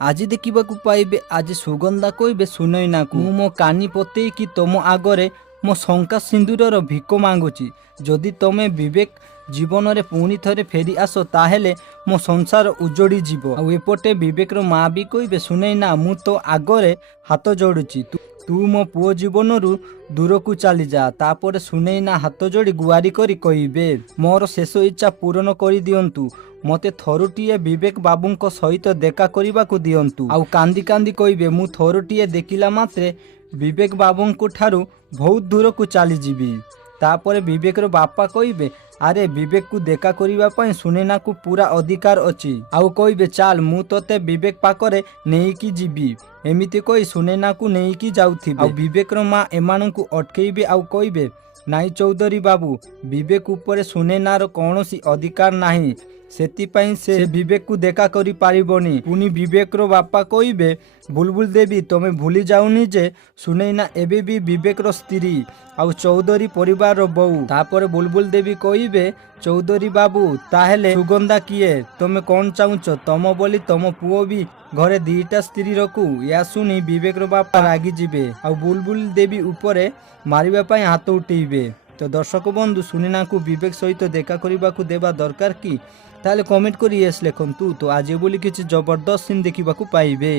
ଆଜି ଦେଖିବାକୁ ପାଇବେ ଆଜି ସୁଗନ୍ଧା କହିବେ ସୁନୈନାକୁ ମୁଁ ମୋ କାନି ପତେଇକି ତମ ଆଗରେ ମୋ ଶଙ୍କା ସିନ୍ଦୁରର ଭିକ ମାଗୁଛି। ଯଦି ତମେ ବିବେକ ଜୀବନରେ ପୁଣି ଥରେ ଫେରି ଆସ ତାହେଲେ ମୋ ସଂସାର ଉଜୁଡ଼ି ଯିବ। ଆଉ ଏପଟେ ବିବେକର ମା ବି କହିବେ ସୁନୈନା ମୁଁ ତୋ ଆଗରେ ହାତ ଯୋଡ଼ୁଛି, ତୁ ମୋ ପୁଅ ଜୀବନରୁ ଦୂରକୁ ଚାଲିଯା। ତାପରେ ସୁନୈନା ହାତ ଯୋଡ଼ି ଗୁହାରି କରି କହିବେ ମୋର ଶେଷ ଇଚ୍ଛା ପୂରଣ କରିଦିଅନ୍ତୁ, ମୋତେ ଥରୁଟିଏ ବିବେକ ବାବୁଙ୍କ ସହିତ ଦେଖା କରିବାକୁ ଦିଅନ୍ତୁ। ଆଉ କାନ୍ଦି କାନ୍ଦି କହିବେ ମୁଁ ଥରୁଟିଏ ଦେଖିଲା ମାତ୍ରେ ବିବେକ ବାବୁଙ୍କ ଠାରୁ ବହୁତ ଦୂରକୁ ଚାଲିଯିବି। ତାପରେ ବିବେକର ବାପା କହିବେ ଆରେ ବିବେକକୁ ଦେଖା କରିବା ପାଇଁ ସୁନୈନାକୁ ପୁରା ଅଧିକାର ଅଛି। ଆଉ କହିବେ ଚାଲ ମୁଁ ତୋତେ ବିବେକ ପାଖରେ ନେଇକି ଯିବି। ଏମିତି କହି ସୁନୈନାକୁ ନେଇକି ଯାଉଥିବେ। ଆଉ ବିବେକର ମା ଏମାନଙ୍କୁ ଅଟକେଇବେ ଆଉ କହିବେ ନାଇଁ ଚୌଧୁରୀ ବାବୁ, ବିବେକ ଉପରେ ସୁନୈନାର କୌଣସି ଅଧିକାର ନାହିଁ, ସେଥିପାଇଁ ସେ ବିବେକକୁ ଦେଖା କରିପାରିବନି। ପୁଣି ବିବେକର ବାପା କହିବେ ବୁଲବୁଲ ଦେବୀ ତମେ ଭୁଲି ଯାଉନି ଯେ ସୁନୈନା ଏବେ ବି ବିବେକର ସ୍ତ୍ରୀ ଆଉ ଚୌଧୁରୀ ପରିବାରର ବୋଉ। ତାପରେ ବୁଲବୁଲ ଦେବୀ କହିବେ ଚୌଧୁରୀ ବାବୁ ତାହେଲେ ସୁଗନ୍ଧା କିଏ? ତମେ କ'ଣ ଚାହୁଁଛ ତମ ବୋଲି ତମ ପୁଅ ବି ଘରେ ଦିଟା ସ୍ତ୍ରୀ ରଖୁ? ଏହା ଶୁଣି ବିବେକର ବାପା ରାଗିଯିବେ ଆଉ ବୁଲବୁଲ ଦେବୀ ଉପରେ ମାରିବା ପାଇଁ ହାତ ଉଠେଇବେ। ତ ଦର୍ଶକ ବନ୍ଧୁ ସୁନୈନାକୁ ବିବେକ ସହିତ ଦେଖା କରିବାକୁ ଦେବା ଦରକାର କି? ତାହେଲେ କମେଣ୍ଟ କରି ୟେସ୍ ଲେଖନ୍ତୁ। ତ ଆଜି ବୋଲି କିଛି ଜବରଦସ୍ତ ସିନ୍ ଦେଖିବାକୁ ପାଇବେ।